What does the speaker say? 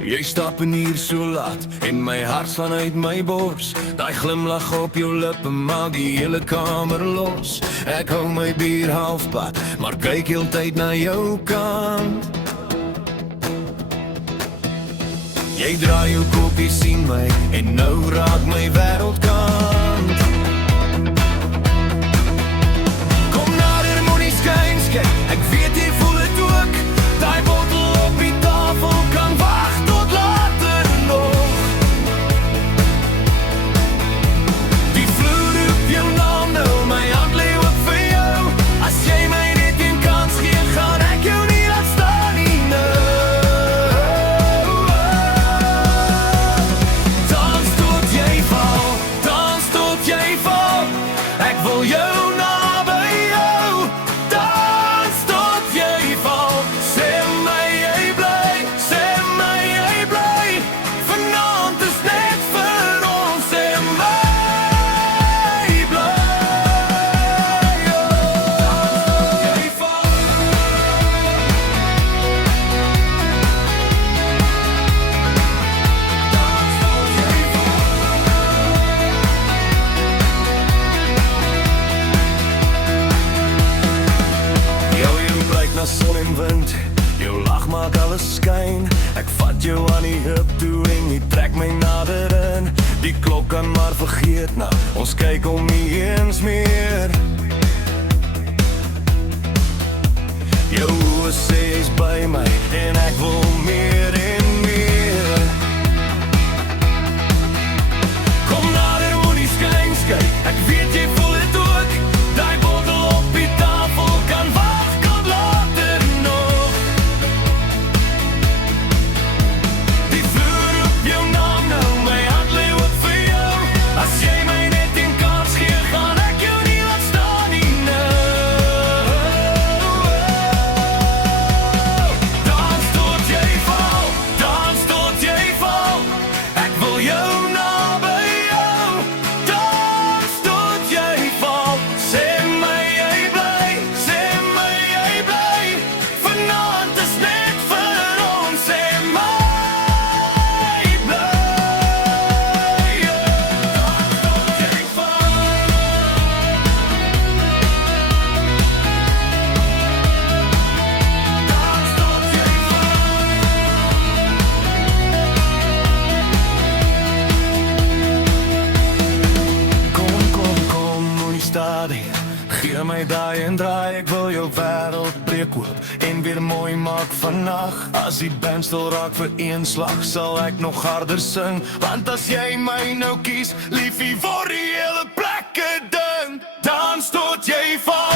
Jy stap in hier so laat en my hart slaan uit my bors. Daai glimlach op jou lippe maak die hele kamer los. Ek hou my bier halfpad, maar kyk heeltyd na jou kant. Jy draai jou kopie, sien my en nou raak my wêreld kant. Kom nader, moenie skuins kyk, ek weet jy voel het ook. Daai bottel op die tafel kan wag tot later nog. Die vloer roep jou naam nou, my hand lê oop vir jou. As jy my net een kans gee, gaan ek jou nie laat staan nie, Dans tot jy val, dans tot jy val. Ek wil jou naby jou. Dans tot jy val. Sê my jy bly, sê my jy bly. Vanaand is net vir ons, sê my bly. Dans tot jy val. Jou blyk na son en wind, jou lach maak alles skyn. Ek vat jou aan die heup toe en jy trek my nader in. Die klok kan maar vergeet nou, ons kyk om nie eens meer. Jou oë sê jy's by my en ek wil meer en meer. Kom nader, moenie skuins kyk, ek weet jy voel het ook. Daai bottel op die tafel kan wag tot later nog. Die vloer roep jou naam nou, my hand lê oop vir jou. As jy my net een kans gee, gaan ek jou nie laat staan nie, Dans tot jy val, dans tot jy val. Ek wil jou naby jou. Dans tot jy val. Sê my jy bly, sê my jy bly. Vanaand is net vir ons, sê my bly. Dans tot jy val. Dans tot jy Kom, moenie stadig. Gee my daai en draai, ek wil jou wêreld breek oop en weer mooi maak vannag. As die band stil raak vir een slag, sal ek nog harder sing. Want as jy my nou kies, liefie, word die hele plek 'n ding. Dans tot jy val.